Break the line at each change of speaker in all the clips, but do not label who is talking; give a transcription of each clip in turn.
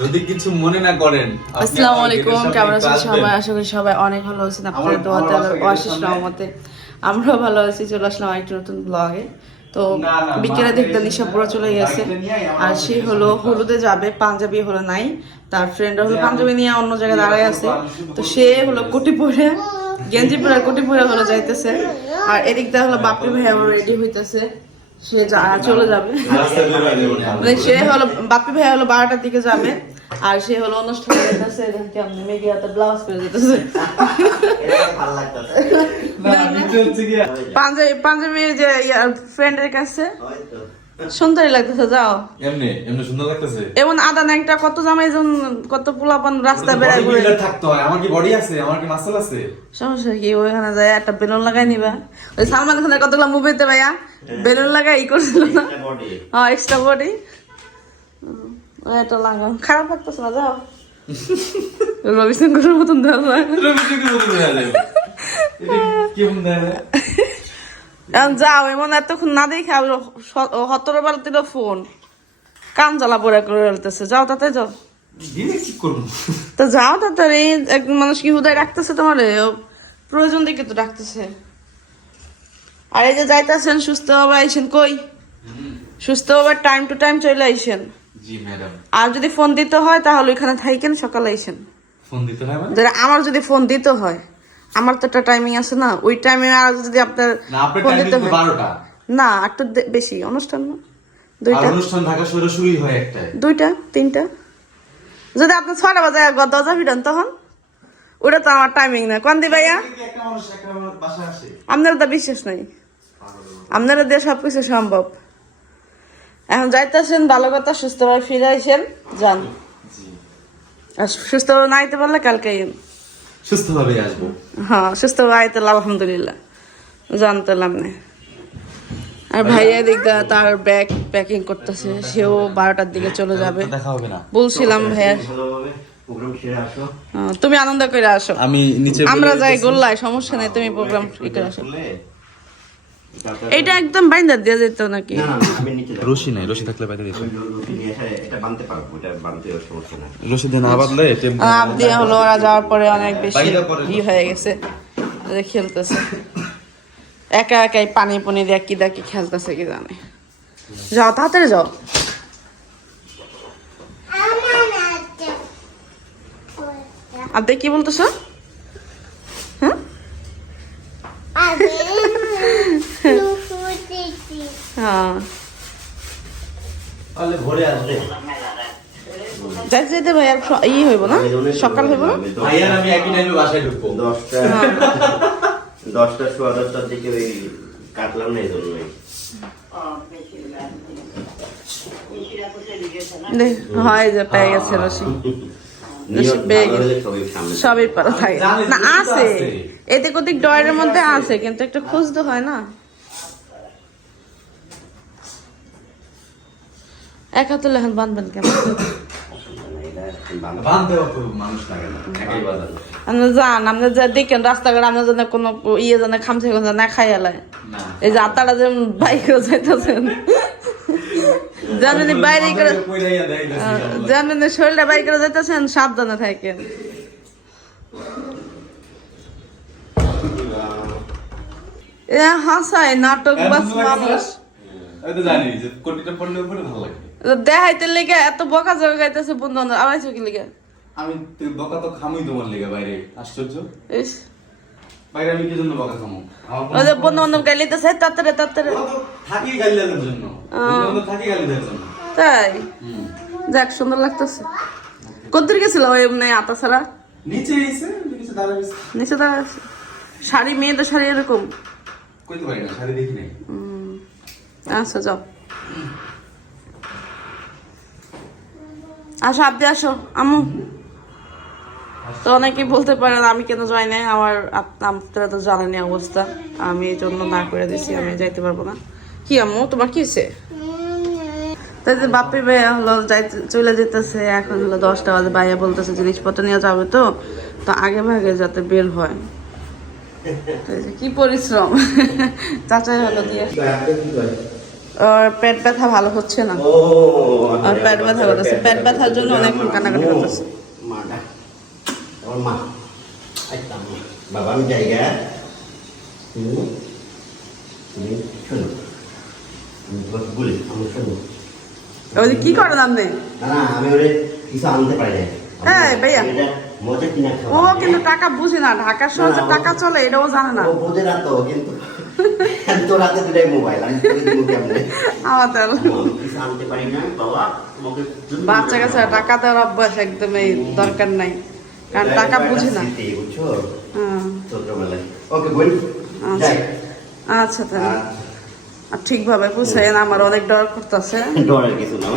যদি কিছু মনে না করেন
আসসালামু আলাইকুম কেমন আছেন সবাই? আশা করি সবাই অনেক ভালো আছেন। আপনাদের দোয়াতে আল্লাহর অশেষ রহমতে আমরাও ভালো আছি চলে আসলাম নতুন ব্লগে তো বিকেলে দেখতে নিশা পুরো চলে গেছে। আর সে হলো হলুদে যাবে পাঞ্জাবি হলো নাই। তার ফ্রেন্ড হলো পাঞ্জাবি নিয়ে অন্য জায়গায় দাঁড়ায় আছে। তো সে হলো কোটি পরে গেঞ্জি পরে কোটি পরে হলো যাইতেছে। আর এদিক দিয়ে হলো বাপি ভাই রেডি হইতেছে। সে যা- চলে যাবে। মানে সে হলো বাপি ভাই হলো বারোটার দিকে যাবে আর সে হলো অনুষ্ঠানে যেতেছে কেমন মেঘে হাতে ব্লাউজ পরে যেতেছে। পাঞ্জাবি পাঞ্জাবি যে ফ্রেন্ডের কাছে। সুন্দরই লাগতেছে যাও।
এমনি এমনি সুন্দর লাগতেছে?
এমন আদা ন্যাংটা কত জামাই জন কত পোলাপান রাস্তায় বেড়ায়
বডি
ঘুরে।
বিল্ডার থাকতে হয় আমার কি বডি আছে? আমার কি মাসল আছে?
সমস্যা কি ওইখানে যায় একটা বেলুন লাগাই নিবা। ওই সালমান খানের কতগুলো মুভিতে ভাইয়া বেলুন লাগাই ই করছিল না? হ্যাঁ এক্সট্রা বডি এটা লাগাও। খারাপ লাগতেছে না যাও। রবিশঙ্করের মতন দেওয়া যায়।
রবিশঙ্কর মতো দেখা যায়। এটা কেমন দেখা যায়?
এখন যাও এমন এতক্ষণ না দেখে বার দিল ফোন। কান জ্বালা পড়া করে ফেলতেছে। যাও তাতে যাও? তো যাও তাড়াতাড়ি এক মানুষ কি হুদায় রাখতেছে তোমার? প্রয়োজন দেখে তো রাখতেছে আর এই যে যাইতেছেন সুস্থ হবে আইসেন কই? সুস্থ হবে টাইম টু টাইম চলে আইসেন আর যদি ফোন দিতে হয় তাহলে ওইখানে থাকেন সকালে আইসেন
ফোন দিতে হয় মানে?
আমার যদি ফোন দিতে হয় আমার তো একটা টাইমিং আছে না ওই টাইমে আর যদি আপনার ফোন দিতে হয়। না একটু দে- বেশি অনুষ্ঠান না। দুইটা।
অনুষ্ঠান ঢাকা শহরে শুরুই হয় একটাই
দুইটা তিনটা। যদি আপনি ছয়টা বাজে দরজা ফিরেন তখন ওটা তো আমার টাইমিং না। কোন দি ভাইয়া?
একটা একটা
আপনার তো বিশ্বাস নাই। আপনারা দিয়ে সবকিছু সম্ভব। এখন যাইতেছেন ভালো কথা সুস্থভাবে ফিরে আসেন যান। আর সুস্থভাবে না পারলে কালকে
সুস্থভাবে আসব।
হ্যাঁ সুস্থভাবে আইতে আলহামদুলিল্লাহ। জানতেলাম না। আর ভাইয়া দিক তার ব্যাগ প্যাকিং করতেছে সেও বারোটার দিকে চলে যাবে।
দেখা হবে না।
বলছিলাম ভাইয়া। হ্যাঁ, তুমি আনন্দ করে আসো।
আমি নিচে
আমরা যাই গোল্লায় সমস্যা নাই তুমি প্রোগ্রাম করে আসো। এইটা একদম বাইন্দা দিয়ে যেত নাকি।
রশি নাই রশি থাকলে বাইরে দিতে।
আমি রুটি নিয়ে এসে এটা বানতে পারব এটা বানতে সমস্যা নাই।
রশি দিয়ে না বাঁধলে
আপ দিয়ে হলো ওরা যাওয়ার পরে অনেক বেশি
বাইরে পরে।
ই হয়ে গেছে। খেলতেছে। একা একাই পানি পানি দিয়ে কি দেখি খেলতেছে কি জানে। যাও তাড়াতাড়ি যাও। আপনি কি বলতেছ হ্যাঁ হ্যাঁ
তাহলে ভোরে আসবে
যাইতে যাইতে ভাই আর ই হইব না সকাল হইব না?
ভাইয়ার আমি একই টাইমে বাসায় ঢুকবো।
দশটা। দশটা সোয়া দশটার দিকে ওই কাটলাম না এই জন্যই
হয় যে পেয়ে গেছে রসি।
হলে সবই
পারা থাকে না আছে।
আছে।
এদিক ওদিক ডয়ের মধ্যে আছে কিন্তু একটা খুঁজতে হয় না। এক হাতে লেখান বাঁধবেন কেন? যান আপনি যা দেখেন রাস্তাঘাট আপনার জন্য কোনো ইয়ে জানে খামছে না খাই এলাই এই যে আত্মারা যে বাইকে যাইতেছেন। জানেন বাইরে করে
কইরাইয়া দেয় না
শরীরটা বাইরে করে যাইতেছেন সাবধানে থাকেন। এ হাসায় নাটক বাস মানুষ
জানি যে কোটিটা পড়লে ভালো লাগে।
দেখাইতে লেগে এত বকা জগা গাইতেছে বন্ধু আমার চোখে লেগে?
আমি বকা তো খামুই তোমার লেগে বাইরে আশ্চর্য।
ইস।
বাইরে আমি কি জন্য বকা খামু? আমার
বন্ধু বান্ধব গাইলিতেছে তাড়াতাড়ি তাড়াতাড়ি।
ওরা তো থাকি দেওয়ার জন্য। বন্ধু-বান্ধব থাকি দেওয়ার জন্য।
তাই। যাক সুন্দর লাগতেছে। কোথায় গেছিল ওই এমনি আতা ছাড়া?
নিচে এসে নিচে দাঁড়ায়
নিচে দাঁড়া আছে। শাড়ি মেয়েদের শাড়ি এরকম?
কইতে পারি না শাড়ি দেখি নাই।
আচ্ছা যাও। আসো আপনি আসো। আমু তো অনেকেই বলতে পারেন আমি কেন যাই নাই? আমার আপ- আপনারা তো জানেনি অবস্থা। আমি এই জন্য না করে দিছি, আমি যাইতে পারব না। কি আম্মু, তোমার কি হয়েছে? তাই যে বাপি ভাইয়া হলো যাইতে চলে যেতেছে, এখন হলো দশটা বাজে, ভাইয়া বলতেছে জিনিসপত্র নিয়ে যাবে তো। তো আগে ভাগে যাতে বের হয়। কি পরিশ্রম। চাচাই হলো দিয়ে। ওর পেট ব্যথা ভালো হচ্ছে না।
ও
আর পেট ব্যথা করতেছে। পেট ব্যথার জন্য অনেক কান্নাকাটি করতেছে।
বাবা আমি জায়গা শোনো। বলি আমি শোনো।
ওই কি করেন আপনি
না না আমি ওরে কিছু আনতে পারি না
এই, ভাইয়া। ও কিন্তু টাকা বুঝি না ঢাকার শহরে টাকা চলে এটাও জানে না।
ও বোঝে না তো কিন্তু তোর হাতে দুটাই মোবাইল আমি তোকে দিব কেমনে?
আমাদের
আমি কিছু আনতে পারি না। বাবা
বাচ্চা কাছে টাকা দেওয়ার অভ্যাস একদমই দরকার নাই। কারণ টাকা বুঝি না।
ওকে বল।
আচ্ছা। আচ্ছা তাহলে। আর ঠিকভাবে বুঝাইন আমার অনেক ডর করতেছে।
ডরের কিছু না।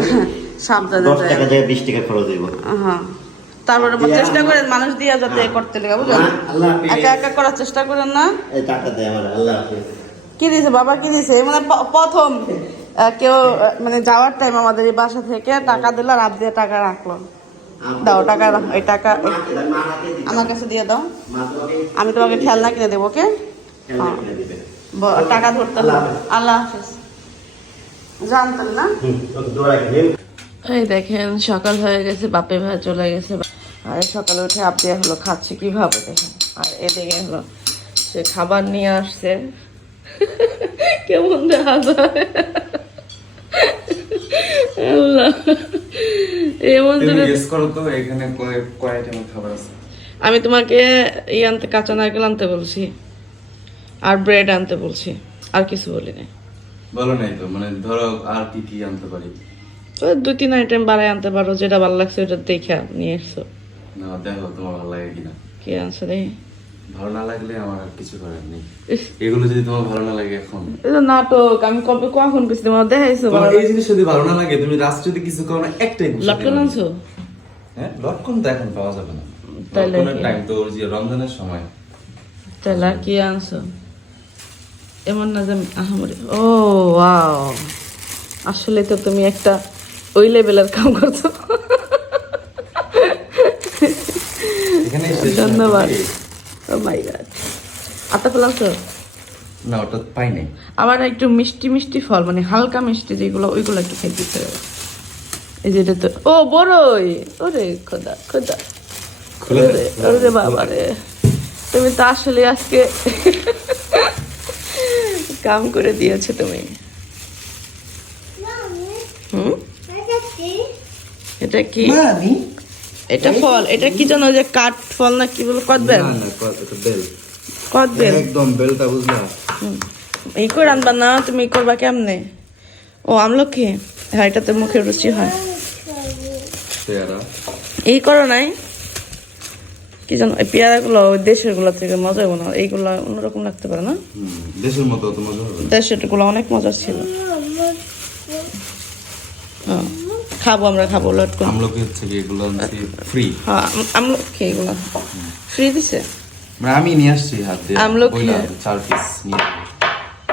সাবধানে
টাকা বিশ টাকা খরচ দিব
হ্যাঁ। তারপরে চেষ্টা করেন মানুষ দিয়া যাতে
হ্যাঁ।
করতে লেগে বুঝলেন?
হ্যাঁ।
একা একা করার চেষ্টা করেন না।
এই টাকা দেয় আমার আল্লাহ হাফেজ।
কি দিয়েছে বাবা কি দিয়েছে মানে প্রথম কেউ মানে যাওয়ার টাইম আমাদের এই বাসা থেকে টাকা দিল আর আপ দিয়ে টাকা রাখল। দাও টাকা রাখো এই টাকা আমার কাছে দিয়ে দাও। আমি তোমাকে খেলনা কিনে দেবো ওকে?
খেলনা কিনে দিবে।
ব- টাকা ধরতে
আল্লাহ
আল্লাহ হাফিজ। জানতেন না। এই দেখেন সকাল হয়ে গেছে বাপে ভাই চলে গেছে। আর সকালে উঠে আপনি হলো খাচ্ছে কীভাবে দেখেন? আর এদিকে হলো সে খাবার নিয়ে আসছে। কেমন দেখা যায়? আমি তোমাকে ই আনতে কাঁচা নারকেল আনতে বলছি আর ব্রেড আনতে বলছি আর কিছু বলিনি।
বলো নাই তো মানে ধরো আর কি কি আনতে পারি?
দুই তিন আইটেম বাড়াই আনতে পারো যেটা ভালো লাগছে ওটা দেখে নিয়ে এসছো
না দেখো তোমার ভালো লাগে কিনা।
কি আনছো দেখি
ভালো না লাগলে আমার আর কিছু করার নেই। এগুলো যদি তোমার ভালো না লাগে এখন।
এটা নাটক আমি কবে কখন গেছি তোমার? দেখাইছো
তোমার এই জিনিস যদি ভালো না লাগে তুমি রাস্তা যদি কিছু করো না একটাই গুছিয়ে
লটকন। আনছো?
হ্যাঁ লটকন তো এখন পাওয়া যাবে না।
তাহলে
টাইম তো ওর যে রমজানের সময়।
তাহলে আর কি আনছো? এমন না যে আহামরি। ও ওয়াও আসলে তো তুমি একটা ওই লেভেলের কাম করছ। ধন্যবাদ। ও মাই গড আতা ফল আনছো
না ওটা পাই নাই।
আমার না একটু মিষ্টি মিষ্টি ফল মানে হালকা মিষ্টি যেগুলো ওইগুলো একটু খাইতে ইচ্ছে করে। এই যেটা তো ও বড়ই ওরে খোদা খোদা। ওরে বাবা রে। তুমি তো আসলে আজকে কাম করে দিয়েছ তুমি। হুম? এটা কি? এটা ফল এটা কি জানো যে কাঠ ফল না কি বলো কদবেল?
না না
কদবেল।
একদম বেলটা বুঝলা?
এই করে আনবা না তুমি করবা কেমনে? ও আমলকি? হ্যাঁ এটাতে মুখের রুচি হয়। এই করো নাই? কি জানো এই পেয়ারাগুলো দেশেরগুলো থেকে মজা হবে না এইগুলো অন্যরকম লাগতে পারে না?
দেশের মতো
দেশেরগুলো অনেক মজা ছিল। হ্যাঁ, খাব আমরা খাব লট করে
আমলকি হচ্ছে কি এগুলো ফ্রি
হ্যাঁ আম- আমলকি এগুলো। ফ্রি দিছে?
মানে আমি নিয়ে আসছি হাত দিয়ে
আমলকি?
চার পিস নিয়ে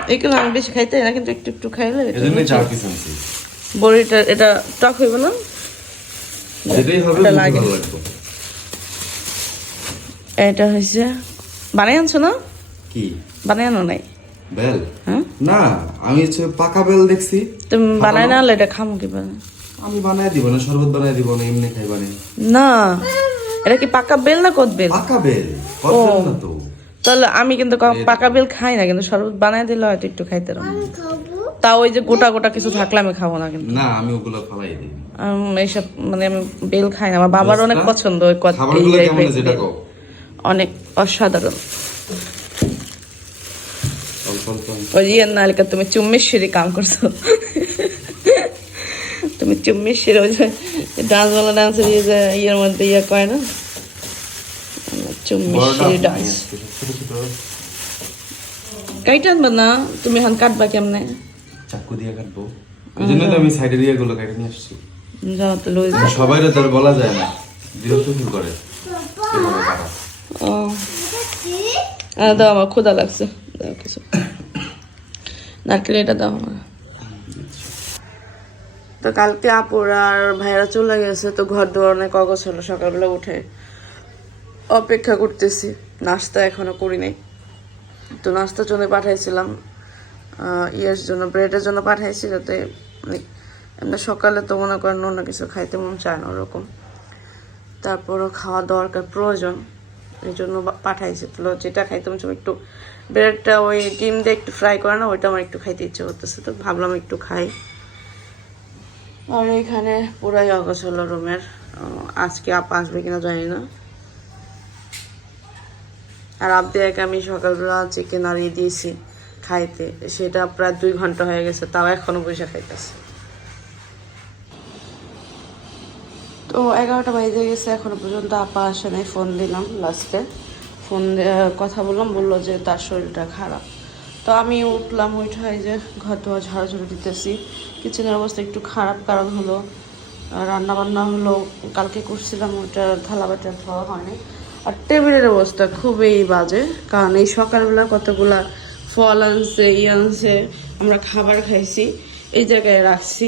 এইগুলো আমি বেশি খাইতে না কিন্তু একটু একটু খাইলে
এজন্য চার পিস আনছি।
বড়িটা এটা টক হইব না?
যেটাই হবে
এটা লাগে। এটা হয়েছে বানাই আনছো না?
কি?
বানাই আনো নাই?
বেল?
হ্যাঁ?
না আমি হচ্ছে পাকা বেল দেখছি।
তুমি বানাই না। হলে এটা খামো কি বানাই
আমি বানায় দিব না শরবত বানায় দিব না এমনি খাই বানাই
না এটা কি পাকা বেল না কদ বেল
পাকা বেল কত
ও।
না তো।
তাহলে আমি কিন্তু পাকা বেল খাই না কিন্তু শরবত বানাই দিলে হয়তো একটু খাইতে পারব। তা ওই যে গোটা গোটা কিছু থাকলে আমি খাব না কিন্তু।
না আমি ওগুলো ফালাই দিই।
এইসব মানে আমি বেল খাই না আমার বাবার অনেক পছন্দ ওই
কও?
অনেক অসাধারণ। ওই ইয়ের নালিকা তুমি চুম্মেশ্বরী কাম করছ। তুমি চুম্মেশ্বরী ওই যে ডান্স বালা ডান্সের ইয়ে যে ইয়ের মধ্যে ইয়ে কয় না?
বড়টা
চুম্মেশ্বরী ডান্স কাইটা আনবা না? তুমি হান কাটবা কেমনে?
চাকু দিয়ে কাটবো। এই জন্য তো আমি সাইডে দিয়ে এগুলো কেটে নিয়ে আসছি।
যাও তো লই
সবাই তো বলা যায় না। বিরক্ত ফিল করে?
ও। দাও আমার ক্ষুদা লাগছে। দাও কিছু। নারকেল এটা দাও আমার। তো কালকে আপুর আর ভাইরা চলে গেছে, তো ঘর দুয়ার অনেক হলো। সকালবেলা উঠে অপেক্ষা করতেছি। নাস্তা এখনও করি নাই। তো নাস্তার জন্য পাঠাইছিলাম। ইয়ের জন্য, ব্রেডের জন্য পাঠাইছি যাতে মানে এমনি সকালে তো মনে করেন অন্য কিছু খাইতে মন চায় না ওরকম। তারপরও খাওয়া দরকার প্রয়োজন, এই জন্য পাঠাইছি। তো যেটা খাইতে মন একটু ব্রেডটা ওই ডিম দিয়ে একটু ফ্রাই করে না, ওইটা আমার একটু খাইতে ইচ্ছে করতেছে। তো ভাবলাম একটু খাই। আর এখানে পুরাই অগছ হলো রুমের আজকে আপ আসবে কিনা জানি না। আর আবদিয়াকে আমি সকালবেলা চিকেন আর ই দিয়েছি খাইতে, সেটা প্রায় দুই ঘণ্টা হয়ে গেছে, তাও এখনও বসে খাইতেছে। তো এগারোটা বাজে গেছে, এখনও পর্যন্ত আপা আসে নাই, ফোন দিলাম লাস্টে ফোন কথা বললাম, বলল যে তার শরীরটা খারাপ। তো আমি উঠলাম, উঠে এই যে ঘর দোয়া ঝাড়াঝাড়ি দিতেছি। কিচেনের অবস্থা একটু খারাপ কারণ হলো রান্না বান্না হলো, কালকে করছিলাম ওটা থালা বাটা ধোয়া হয়নি। আর টেবিলের অবস্থা খুবই বাজে, কারণ এই সকালবেলা কতগুলা ফল আনছে, ই আনছে, আমরা খাবার খাইছি, এই জায়গায় রাখছি।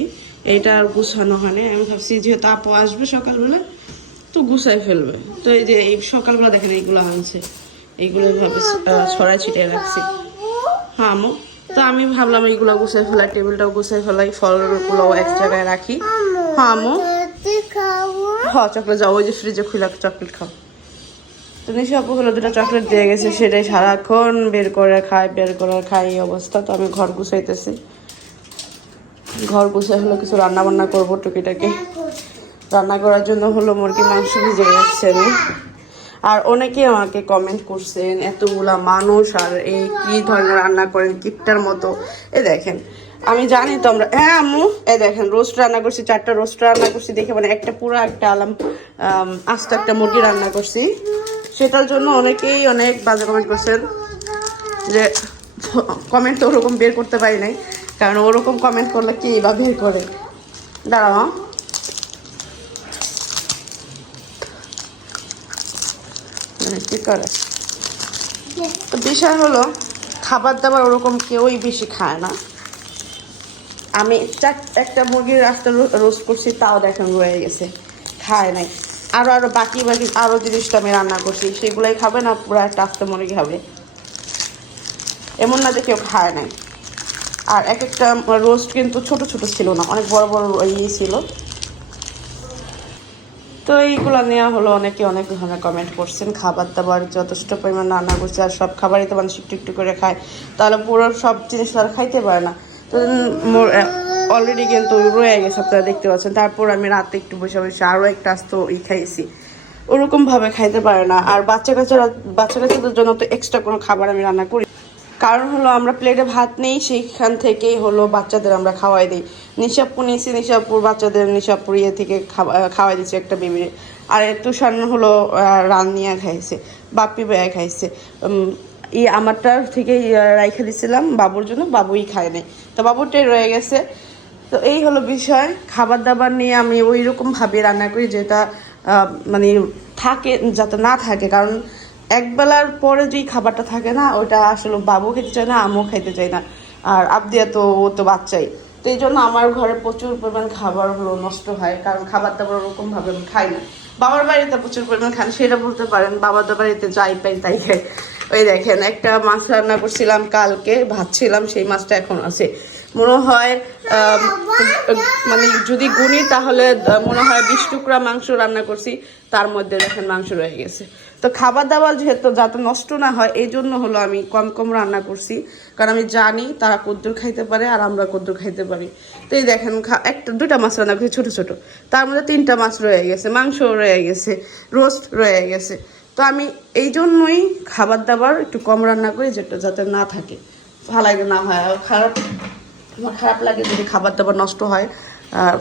এটা আর গুছানো হয়নি। আমি ভাবছি, যেহেতু আপু আসবে সকালবেলা, তো গুছাই ফেলবে। তো এই যে এই সকালবেলা দেখেন এইগুলো আনছে। এইগুলো ভাবে ছড়াই ছিটিয়ে রাখছি। আমু তো আমি ভাবলাম এইগুলো গুছাই ফেলাই, টেবিলটাও গুছাই ফেলাই ফলগুলো এক জায়গায় রাখি। হ্যাঁ আমু হ্যাঁ চকলেট যাও, ওই যে ফ্রিজে খুলে চকলেট খাও। তো নিশি আপু হলো দুটো চকলেট দিয়ে গেছে, সেটাই সারাক্ষণ বের করে খায়, বের করে খায় এই অবস্থা। তো আমি ঘর গুছাইতেছি। ঘর গুছাই হলো কিছু রান্না বান্না করব টুকিটাকি। রান্না করার জন্য হলো মুরগি মাংস ভিজে রাখছি আমি। আর অনেকে আমাকে কমেন্ট করছেন, এতগুলা মানুষ আর এই কি ধরনের রান্না করেন, কিপটার মতো। এ দেখেন, আমি জানি তো আমরা হ্যাঁ আম্মু? এ দেখেন, রোস্ট রান্না করছি, চারটা রোস্ট রান্না করছি, দেখে মানে একটা পুরো একটা আলাম আস্ত একটা মুরগি রান্না করছি। সেটার জন্য অনেকেই অনেক বাজে কমেন্ট করছেন যে কমেন্ট তো ওরকম বের করতে পারি নাই, কারণ ওরকম কমেন্ট করলে কি বা বের করে? দাঁড়াও কি করে। তো বিষয় হলো, খাবার দাবার ওরকম কেউই বেশি খায় না। আমি চার, একটা মুরগির রাস্তা রোস্ট করছি, তাও দেখেন রয়ে গেছে, খায় নাই। আরও আরও বাকি বাকি আরও জিনিসটা আমি রান্না করছি, সেগুলোই খাবে না, পুরো একটা আস্তে মুরগি খাবে। এমন না যে কেউ খায় নাই। আর এক একটা রোস্ট কিন্তু ছোট ছোট ছিল না, অনেক বড় বড় ইয়ে ছিল। তো এইগুলো নেওয়া হলো অনেকে অনেক ধরনের কমেন্ট করছেন, খাবার দাবার যথেষ্ট পরিমাণ রান্না করছে আর সব খাবারই তো মানুষ একটু একটু করে খায়, তাহলে পুরো সব জিনিস আর খাইতে পারে না। তো অলরেডি কিন্তু রয়ে গেছে, আপনারা দেখতে পাচ্ছেন। তারপর আমি রাতে একটু বসে বসে আরও একটা আস্ত ই খাইছি। ওরকম ভাবে খাইতে পারে না। আর বাচ্চা কাচ্চারা, বাচ্চা কাচ্চাদের জন্য তো এক্সট্রা কোনো খাবার আমি রান্না করি কারণ হলো আমরা প্লেটে ভাত নেই সেইখান থেকেই হলো বাচ্চাদের আমরা খাওয়াই দিই। নিশাপুর নিয়েছি নিশাপুর বাচ্চাদের নিশাপুর ইয়ে থেকে খাওয়া- খাওয়াই দিচ্ছি একটা বেবি আর তুষার হলো আহ, রান নিয়ে খাইছে বাপ্পি ভাইয়া খাইছে। উম, ই আমারটার থেকে রাইখে দিছিলাম বাবুর জন্য বাবুই খায় নাই। তো বাবুরটাই রয়ে গেছে। তো এই হলো বিষয়। খাবার দাবার নিয়ে আমি ওই রকমভাবে রান্না করি যেটা মানে থাকে যাতে না থাকে। কারণ একবেলার পরে যেই খাবারটা থাকে না ওটা আসলে বাবু খেতে চায় না আমিও খাইতে চাই না। আর আবদিয়া তো, ও তো বাচ্চাই। তো এই জন্য আমার ঘরে প্রচুর পরিমাণ খাবার হলো নষ্ট হয়, কারণ খাবার দাবার ওরকম ভাবে আমি খাই না। বাবার বাড়িতে প্রচুর পরিমাণ খান সেটা বলতে পারেন বাবার বাড়িতে যাই পাই তাই খাই। ওই দেখেন, একটা মাছ রান্না করছিলাম কালকে, ভাত ছিলাম, সেই মাছটা এখন আছে। মনে হয় মানে যদি গুনি তাহলে মনে হয় বিশ টুকরা মাংস রান্না করছি, তার মধ্যে দেখেন মাংস রয়ে গেছে। তো খাবার দাবার যেহেতু যাতে নষ্ট না হয়, এই জন্য হলো আমি কম কম রান্না করছি। কারণ আমি জানি তারা কদ্দুর খাইতে পারে আর আমরা কদ্দুর খাইতে পারি। তো এই দেখেন একটা দুটা মাছ রান্না করছি, ছোট ছোট। তার মধ্যে তিনটা মাছ রয়ে গেছে, মাংস রয়ে গেছে, রোস্ট রয়ে গেছে। তো আমি এই জন্যই খাবার দাবার একটু কম রান্না করি, যেটা যাতে না থাকে। ফালাই না হয়, খারাপ আমার খারাপ লাগে যদি খাবার দাবার নষ্ট হয়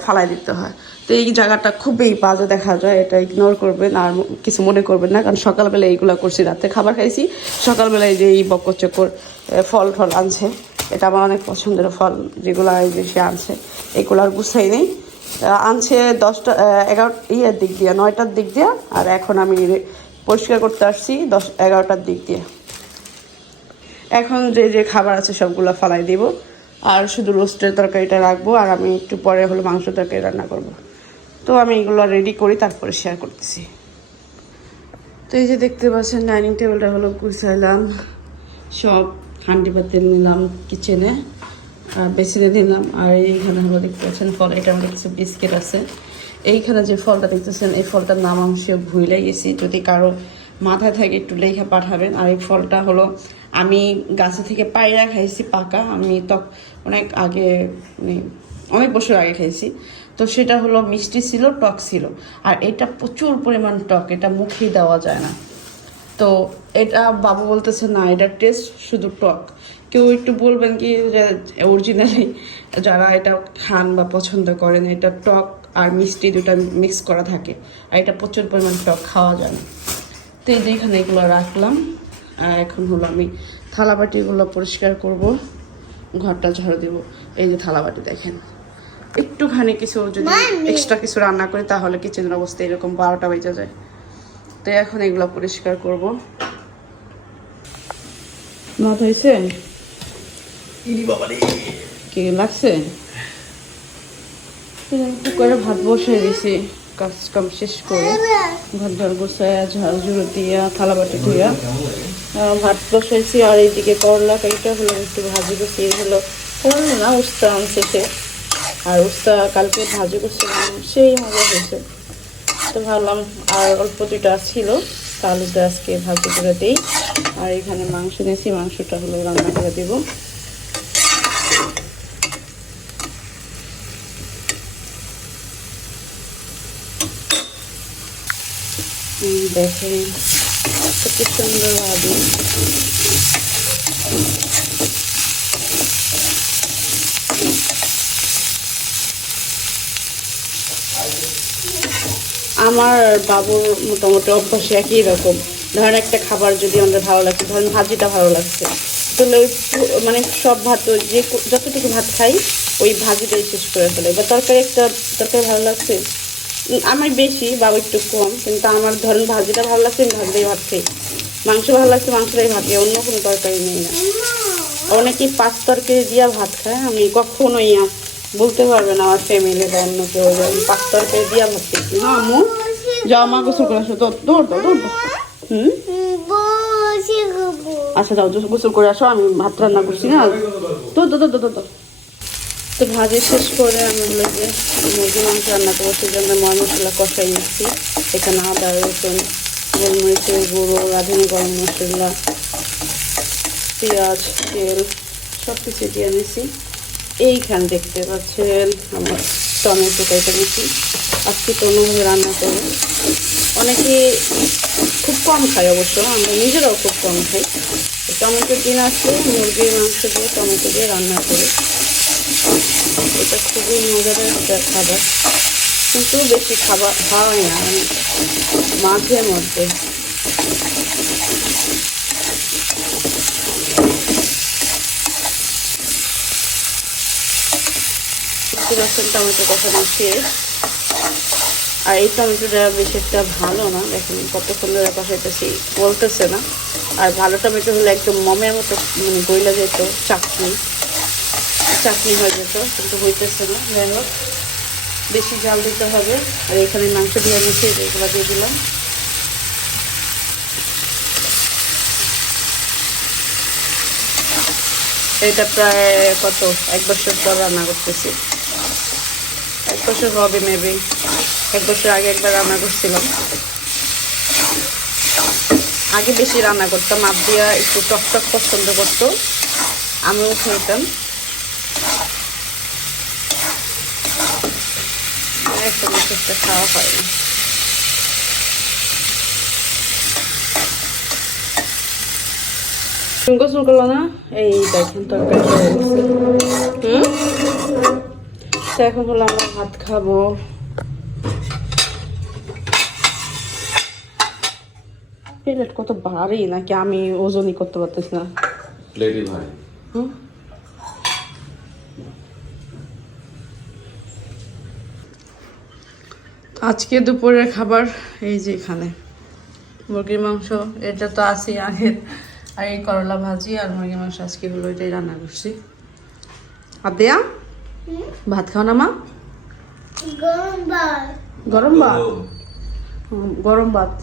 ফালাই দিতে হয়। তো এই জায়গাটা খুবই বাজে দেখা যায়, এটা ইগনোর করবেন আর কিছু মনে করবেন না। কারণ সকালবেলা এইগুলো করছি, রাতে খাবার খাইছি, সকালবেলায় যে এই বকর চকর ফল ফল আনছে, এটা আমার অনেক পছন্দের ফল যেগুলো সে আনছে, এগুলো আর গুছাই নেই। আনছে দশটা এগারো, ইয়ের দিক দিয়ে, নয়টার দিক দিয়ে, আর এখন আমি পরিষ্কার করতে আসছি দশ, এগারোটার দিক দিয়ে। এখন যে যে খাবার আছে সবগুলো ফালাই দিব। আর শুধু রোস্টের তরকারিটা রাখব, আর আমি একটু পরে হলো মাংস তরকারি রান্না করব। তো আমি এগুলো রেডি করি, তারপরে শেয়ার করতেছি। তো এই যে দেখতে পাচ্ছেন ডাইনিং টেবিলটা হলো গুছাইলাম। সব হান্ডি পাতিল নিলাম কিচেনে আর বেছে দিলাম আর এইখানে হলো দেখতে পাচ্ছেন ফল এটা আমাদের কিছু বিস্কিট আছে। এইখানে যে ফলটা দেখতেছেন, এই ফলটার নাম আমি ভুলে গেছি। যদি কারও মাথায় থাকে, একটু লেখা পাঠাবেন। আর এই ফলটা হলো আমি গাছে থেকে পায়রা খাইছি পাকা। আমি তো অনেক আগে মানে অনেক বছর আগে খাইছি। তো সেটা হলো মিষ্টি ছিল, টক ছিল। আর এটা প্রচুর পরিমাণ টক, এটা মুখেই দেওয়া যায় না। তো এটা বাবু বলতেছে, না, এটা টেস্ট শুধু টক। কেউ একটু বলবেন কি অরিজিনালি যারা এটা খান বা পছন্দ করেন, এটা টক আর মিষ্টি দুটো মিক্স করা থাকে। আর এটা প্রচুর পরিমাণ টক খাওয়া যায় না। তো এই এখানে এগুলো রাখলাম। আর এখন হলো আমি থালাবাটিগুলো পরিষ্কার করব ঘরটা ঝাড়ু দেবো। এই যে থালাবাটি দেখেন। একটুখানি কিছু যদি এক্সট্রা কিছু রান্না করি তাহলে কিচেনের অবস্থা এরকম বারোটা বেজে যায়। তো এখন এগুলো পরিষ্কার করব। নট হয়েছে? কি লাগছে? কুকারে ভাত বসিয়ে দিছি কাজ কাম শেষ করে। ভাত ঝাল বসায় ঝাল জুড়ো দিয়া থালা বাটি ধুইয়া আহ, ভাত বসাইছি আর এইদিকে করলা কাইটা হলো, একটু ভাজি বসিয়ে হলো। করলা না উস্তা আনছে আর উস্তা কালকে ভাজি করছিলাম সেই মজা হয়েছে। তো ভাবলাম আর অল্প দুইটা ছিল আলুটা আজকে ভাজি করে দিই। আর এখানে মাংস নিয়েছি, মাংসটা হলো রান্না করে দেবো। দেখেন। কত সুন্দর ভাবে। আমার বাবুর মোটামুটি অভ্যাসে একই রকম। ধরেন একটা খাবার যদি আমাদের ভালো লাগছে, ধরেন ভাজিটা ভালো লাগছে, তাহলে মানে সব ভাত যে যতটুকু ভাত খাই, ওই ভাজিটাই শেষ করে ফেলে। বা তরকারি একটা, তরকারি ভালো লাগছে? আমার বেশি বাবা একটু কম কিন্তু আমার ধরেন ভাজিটা ভালো লাগছে আমি ভাজিটাই ভাত খাই। মাংস ভালো লাগছে মাংসটাই ভাত খাই অন্য কোনো তরকারি নেই না। অনেকে পাঁচ তরকারি দিয়া ভাত খায় আমি কখনোই বলতে পারবে না আমার ফ্যামিলি বা অন্য কেউ যে আমি পাঁচ তরকারি দিয়া ভাত খেয়েছি না আম্মু? যাও মা গোসল করে আসো দৌড় দৌড় দৌড় হুম? আচ্ছা যাও যো- গোসল করে আসো আমি ভাত রান্না করছি না? দৌড় তো দৌড় দৌড় তো ভাজি শেষ করে আমি হলো যে মুরগি মাংস রান্না করব, সেই জন্য ময় মশলা কষাই নিচ্ছি। এখানে আদা, রসুন, গোলমরিচের গুঁড়ো রাঁধুনি গরম মশলা, পেঁয়াজ, তেল সব কিছু দিয়ে নিয়েছি এইখান দেখতে পাচ্ছেন আমার টমেটো কেটে নিয়েছি। আজকে তো অন্যভাবে রান্না করব অনেকে খুব কম খায় অবশ্য, আমরা নিজেরাও খুব কম খাই। তো টমেটো দিন আসলে মুরগির মাংস দিয়ে টমেটো দিয়ে রান্না করি। এটা খুবই মজাদার একটা খাবার। কিন্তু বেশি খাবার খাওয়া হয় না। মাঝে মধ্যে। পাচ্ছেন টমেটো কষানো শেষ আর এই টমেটোটা বেশি একটা ভালো না। দেখেন কত সুন্দর কষাইতেছি বলতেছে না। আর ভালো টমেটো হলে একদম মমের মতো মানে গইলা যেত, চাটনি। চাটনি হয়ে যেত কিন্তু হইতেছে না। যাই হোক, বেশি জাল দিতে হবে। আর এখানে মাংস দিয়ে মিশিয়ে এগুলো দিয়ে দিলাম। এটা প্রায় কত? এক বছর পর রান্না করতেছি। এক বছর হবে মেবি এক বছর আগে একবার রান্না করছিলাম। আগে বেশি রান্না করতাম। আব্দিয়া একটু টক টক পছন্দ করতো। আমিও খেতাম। একটা খাওয়া হয় না তুমি করল না এই দেখেন তরকারি হুম? তো এখন হলো আমরা ভাত খাব। প্লেট কত ভারী নাকি আমি ওজনই করতে পারতেছি না।
প্লেটই ভারী।
হুম? আজকে দুপুরের খাবার এই যে এখানে। মুরগির মাংস এটা তো আছে আগের। আর এই করলা ভাজি আর মুরগির মাংস আজকে হলো এটাই রান্না করছি। আর দেয়া ভাত খাও না মা? গরম ভাত। গরম ভাত? গরম ভাত।